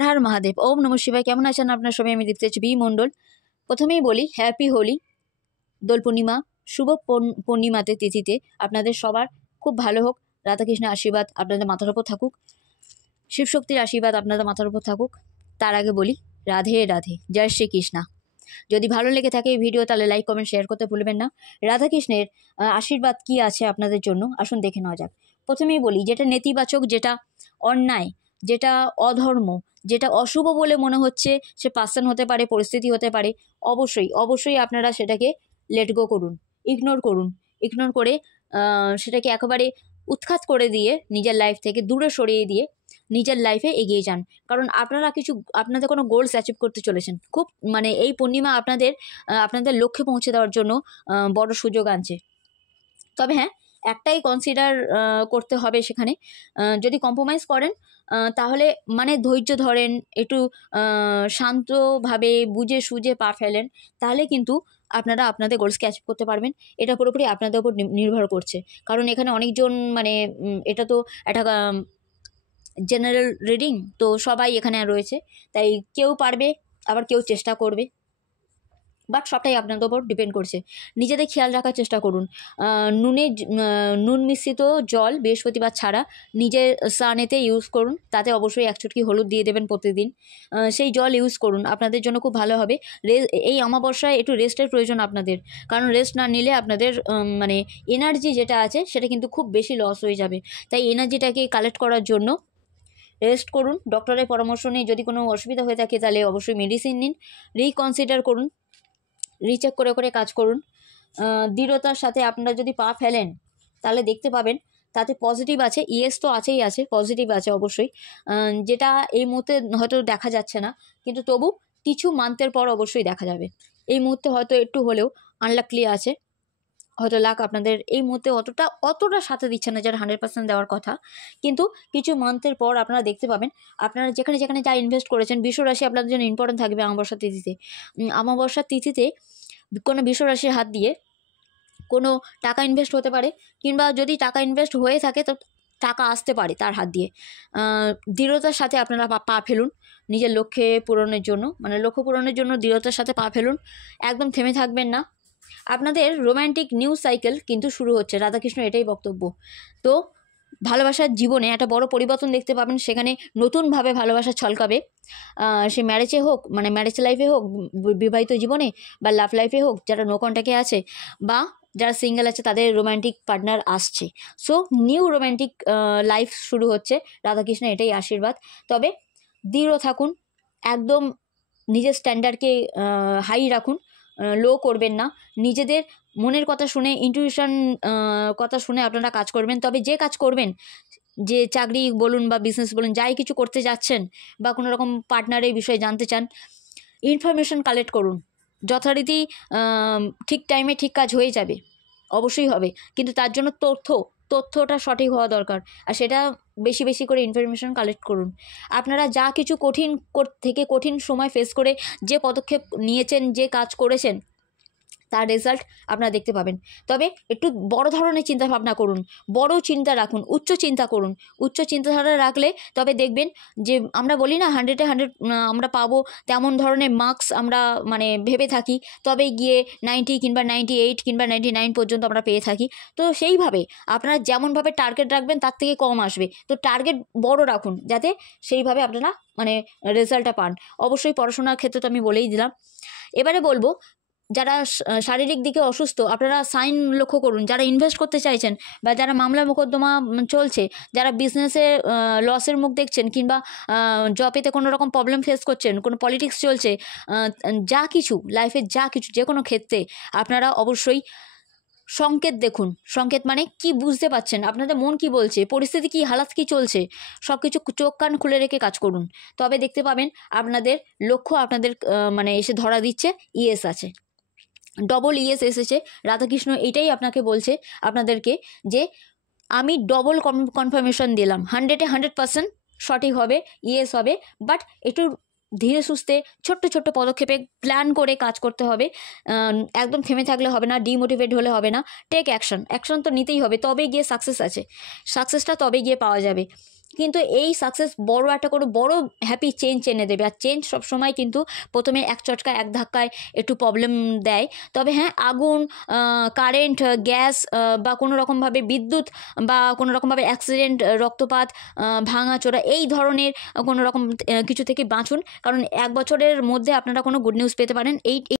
हर हर महादेव। ओम नमः शिवाय। केमन आছেন আপনারা সবাই? আমি দীপ্তি বি মণ্ডল। প্রথমেই বলি হ্যাপি হোলি, দোল পূর্ণিমা, শুভ পূর্ণিমাতে তিথিতে আপনাদের সবার খুব ভালো হোক। রাধাকৃষ্ণের আশীর্বাদ আপনাদের মাথার উপর থাকুক, শিবশক্তির আশীর্বাদ আপনাদের মাথার উপর থাকুক। তার আগে বলি রাধে রাধে, জয় শ্রীকৃষ্ণা। যদি ভালো লেগে থাকে এই ভিডিও তাহলে লাইক কমেন্ট শেয়ার করতে ভুলবেন না। রাধাকৃষ্ণের আশীর্বাদ কি আছে আপনাদের জন্য আসুন দেখে নেওয়া যাক। প্রথমেই বলি যেটা নেতিবাচক, যেটা অন্যায়, যেটা অধর্ম, যেটা অশুভ বলে মনে হচ্ছে, সে পার্সন হতে পারে, পরিস্থিতি হতে পারে, অবশ্যই আপনারা সেটাকে লেট গো করুন, ইগনোর করুন। ইগনোর করে সেটাকে একেবারে উৎখাত করে দিয়ে নিজের লাইফ থেকে দূরে সরিয়ে দিয়ে নিজের লাইফে এগিয়ে যান। কারণ আপনাদের কোনো গোলস অ্যাচিভ করতে চলেছেন। খুব এই পূর্ণিমা আপনাদের লক্ষ্যে পৌঁছে দেওয়ার জন্য বড় সুযোগ আনছে। তবে হ্যাঁ, একটাই কনসিডার করতে হবে সেখানে, যদি কম্প্রোমাইজ করেন তাহলে ধৈর্য ধরেন, একটু শান্তভাবে বুঝে সুঝে পা ফেলেন, তাহলে কিন্তু আপনারা আপনাদের গোলসকে অ্যাচিভ করতে পারবেন। এটা পুরোপুরি আপনাদের উপর নির্ভর করছে। কারণ এখানে অনেকজন এটা তো একটা জেনারেল রিডিং, তো সবাই এখানে রয়েছে, তাই কেউ পারবে আবার কেউ চেষ্টা করবে, বাট সবটাই আপনাদের উপর ডিপেন্ড করছে। নিজেদের খেয়াল রাখার চেষ্টা করুন। নুন মিশ্রিত জল বৃহস্পতিবার ছাড়া নিজের স্নানেতে ইউজ করুন, তাতে অবশ্যই 1 চুটকি হলুদ দিয়ে দেবেন প্রতিদিন। সেই জল ইউজ করুন, আপনাদের জন্য খুব ভালো হবে। এই অমাবস্যায় একটু রেস্টের প্রয়োজন আপনাদের, কারণ রেস্ট না নিলে আপনাদের এনার্জি যেটা আছে সেটা কিন্তু খুব বেশি লস হয়ে যাবে। তাই এনার্জিটাকে কালেক্ট করার জন্য রেস্ট করুন। ডক্টরের পরামর্শ নিয়ে যদি কোনো অসুবিধা হয়ে থাকে তাহলে অবশ্যই মেডিসিন নিন। রিকনসিডার করুন, রিচেক করে কাজ করুন। দৃঢ়তার সাথে আপনারা যদি পা ফেলেন তাহলে দেখতে পাবেন তাতে পজিটিভ আছে। ইয়েস তো আছেই আছে, পজিটিভ আছে অবশ্যই, যেটা এই মুহূর্তে হয়তো দেখা যাচ্ছে না, কিন্তু তবু কিছু মান্থের পর অবশ্যই দেখা যাবে। এই মুহূর্তে হয়তো একটু হলেও আনলাকলি আছে, হয়তো লাক আপনাদের এই মুহূর্তে অতটা সাথে দিচ্ছে না, যারা 100% দেওয়ার কথা, কিন্তু কিছু মান্থের পর আপনারা দেখতে পাবেন আপনারা যেখানে যা ইনভেস্ট করেছেন। বিশ্বরাশি আপনাদের জন্য ইম্পর্টেন্ট থাকবে অমাবস্যার তিথিতে কোনো বিশ্বরাশির হাত দিয়ে কোনো টাকা ইনভেস্ট হতে পারে, কিংবা যদি টাকা ইনভেস্ট হয়ে থাকে তো টাকা আসতে পারে তার হাত দিয়ে। দৃঢ়তার সাথে আপনারা পা ফেলুন নিজের লক্ষ্য পূরণের জন্য দৃঢ়তার সাথে পা ফেলুন, একদম থেমে থাকবেন না। আপনাদের রোম্যান্টিক নিউ সাইকেল কিন্তু শুরু হচ্ছে, রাধাকৃষ্ণ এটাই বক্তব্য। তো ভালোবাসার জীবনে একটা বড় পরিবর্তন দেখতে পাবেন, সেখানে নতুনভাবে ভালোবাসা ছলকাবে। সে ম্যারেজে হোক, ম্যারেজ লাইফে হোক, বিবাহিত জীবনে বা লাভ লাইফে হোক, যারা নো কন্ট্যাক্টে আছে বা যারা সিঙ্গেল আছে তাদের রোম্যান্টিক পার্টনার আসছে। সো নিউ রোম্যান্টিক লাইফ শুরু হচ্ছে, রাধাকৃষ্ণ এটাই আশীর্বাদ। তবে দৃঢ় থাকুন, একদম নিজের স্ট্যান্ডার্ডকে হাই রাখুন, লো করবেন না। নিজেদের মনের কথা শুনে, ইনটিউশন কথা শুনে আপনারা কাজ করবেন। তবে যে কাজ করবেন, যে চাকরি বলুন বা বিজনেস বলুন, যাই কিছু করতে যাচ্ছেন বা কোনো রকম পার্টনারের বিষয়ে জানতে চান, ইনফরমেশন কালেক্ট করুন। যথারীতি ঠিক টাইমে ঠিক কাজ হয়ে যাবে, অবশ্যই হবে, কিন্তু তার জন্য তথ্যটা সঠিক হওয়া দরকার, আর সেটা বেশি করে ইনফরমেশন কালেক্ট করুন। আপনারা যা কিছু কঠিন সময় ফেস করে যে পদক্ষেপ নিয়েছেন, যে কাজ করেছেন, তার রেজাল্ট আপনারা দেখতে পাবেন। তবে একটু বড় ধরনের চিন্তাভাবনা করুন, বড় চিন্তা রাখুন, উচ্চ চিন্তা করুন। উচ্চ চিন্তাধারা রাখলে তবে দেখবেন যে আমরা বলি না 100-এ 100 আমরা পাবো, তেমন ধরনের মার্কস আমরা ভেবে থাকি, তবে গিয়ে 90 কিংবা 98 কিংবা 99 পর্যন্ত আমরা পেয়ে থাকি। তো সেইভাবে আপনারা যেমনভাবে টার্গেট রাখবেন তার থেকে কম আসবে। তো টার্গেট বড় রাখুন, যাতে সেইভাবে আপনারা রেজাল্টটা পান। অবশ্যই পড়াশোনার ক্ষেত্রে তো আমি বলেই দিলাম। এবারে বলবো যারা শারীরিক দিকে অসুস্থ, আপনারা সাইন লক্ষ্য করুন। যারা ইনভেস্ট করতে চাইছেন বা যারা মামলা মোকদ্দমা চলছে, যারা বিজনেসে লসের মুখ দেখছেন, কিংবা জবেতে কোনো রকম প্রবলেম ফেস করছেন, কোনো পলিটিক্স চলছে, যা কিছু লাইফে যে কোনো ক্ষেত্রে আপনারা অবশ্যই সংকেত দেখুন। সংকেত কি বুঝতে পাচ্ছেন, আপনাদের মন কি বলছে, পরিস্থিতি কি, হালাত কি চলছে, সব কিছু চোখ কান খুলে রেখে কাজ করুন। তবে দেখতে পাবেন আপনাদের লক্ষ্য আপনাদের এসে ধরা দিচ্ছে, ইয়েস আছে, ডবল ইয়েস এসেছে। রাধাকৃষ্ণ এটাই আপনাকে বলছে আপনাদেরকে, যে আমি ডবল কনফার্মেশন দিলাম, 100-এ 100% সঠিক হবে, ইয়েস হবে। বাট একটু ধীরে সুস্থে ছোট্ট পদক্ষেপে প্ল্যান করে কাজ করতে হবে। একদম থেমে থাকলে হবে না, ডিমোটিভেট হলে হবে না। টেক অ্যাকশন তো নিতেই হবে, তবে গিয়ে সাকসেস আছে, সাকসেসটা তবে গিয়ে পাওয়া যাবে। কিন্তু এই সাকসেস বড় একটা করে বড় হ্যাপি চেঞ্জ এনে দেবে। আর চেঞ্জ সবসময় কিন্তু প্রথমে এক চটকায় এক ধাক্কায় একটু প্রবলেম দেয়। তবে হ্যাঁ, আগুন, কারেন্ট, গ্যাস বা কোনো রকমভাবে বিদ্যুৎ বা কোনো রকমভাবে অ্যাক্সিডেন্ট, রক্তপাত, ভাঙাচোরা এই ধরনের কোনো রকম কিছু থেকে বাঁচুন, কারণ 1 বছরের মধ্যে আপনারা কোনো গুড নিউজ পেতে পারেন। এই